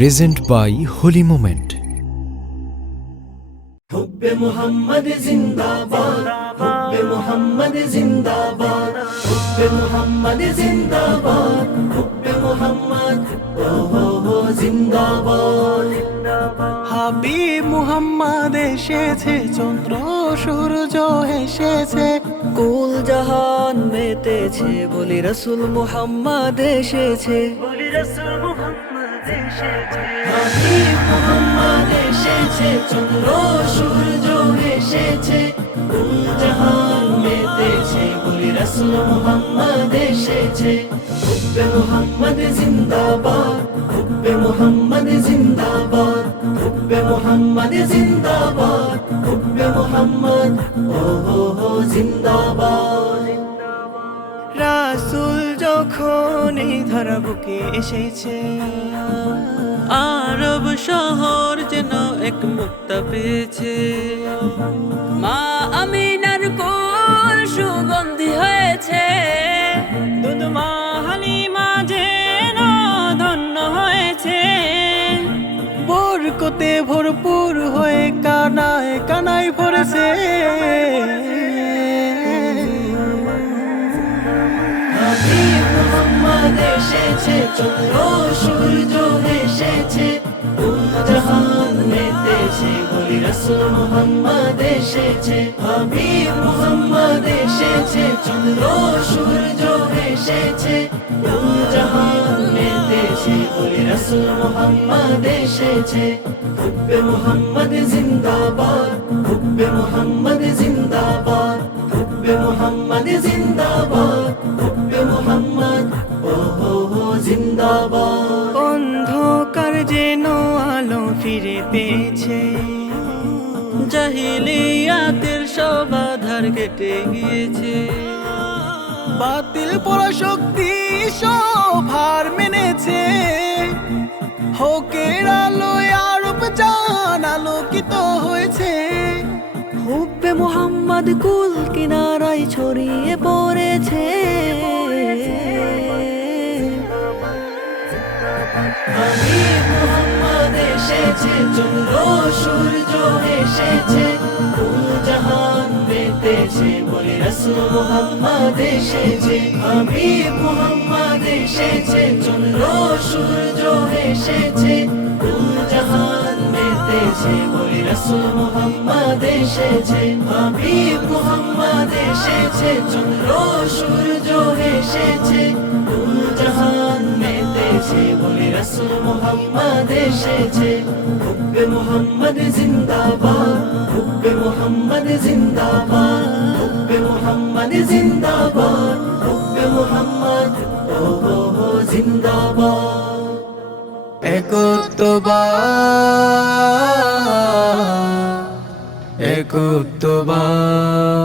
present by holy moment হুব্বে মোহাম্মদ জিন্দাবাদ হুব্বে মোহাম্মদ জিন্দাবাদ হুব্বে মোহাম্মদ জিন্দাবাদ হুব্বে মোহাম্মদ ও হো হো জিন্দাবাদ হাবিব মুহাম্মদ এসেছে চন্দ্র সূর্য এসেছে। কুল জাহান মেতেছে বলি রসুল মুহাম্মদ এসেছে। বলি রসুল মুহাম্মদ মোহাম্মদ এসেছে চন্দ্র সূর্য এসেছে জাহান মেতেছে বলি রাসূল মোহাম্মদ এসেছে হুব্বে রাসুল যখন এই ধরা বুকে এসেছে, আরব শহর যেন এক মুক্তা পেয়েছে। মা আমিনার কোল সুগন্ধি হয়েছে, দুধ মা হালিমা যেন ধন্য হয়েছে। বরকতে ভরপুর হয়ে কানায় কানায় ভরেছে। মোহাম্মদ এসেছে চন্দ্র সূর্য এসেছে। মোহাম্মদ জিন্দাবাদ মোহাম্মদ জিন্দাবাদ মোহাম্মদ জিন্দাবাদ। যেন আলো ফিরে পেয়েছে। জাহিলিয়াতের সব আধার কেটে গিয়েছে। বাতিল পরাশক্তি সব হার মেনেছে। হকের আলোয় আরব জান আলোকিত হয়েছে। হুব্বে মোহাম্মদ কুল কিনারায় ছড়িয়ে পড়েছে। এসেছে চন্দ্র, সূর্য এসেছে। জাহান মেতেছে বলি রাসূল মোহাম্মদ এসেছে। হাবিব মোহাম্মদ এসেছে, চন্দ্র, সূর্য এসেছে। জাহান মেতেছে বলি রাসূল মোহাম্মদ এসেছে। হাবিব মোহাম্মদ এসেছে, চন্দ্র, সূর্য এসেছে। জাহান রাসূল মোহাম্মদ এসেছে। হুব্বে মোহাম্মদ জিন্দাবাদ হুব্বে মোহাম্মদ জিন্দাবাদ হুব্বে মোহাম্মদ জিন্দাবাদ হুব্বে মোহাম্মদ ও হো জিন্দাবাদ। একত্ববাদ একত্ববাদ।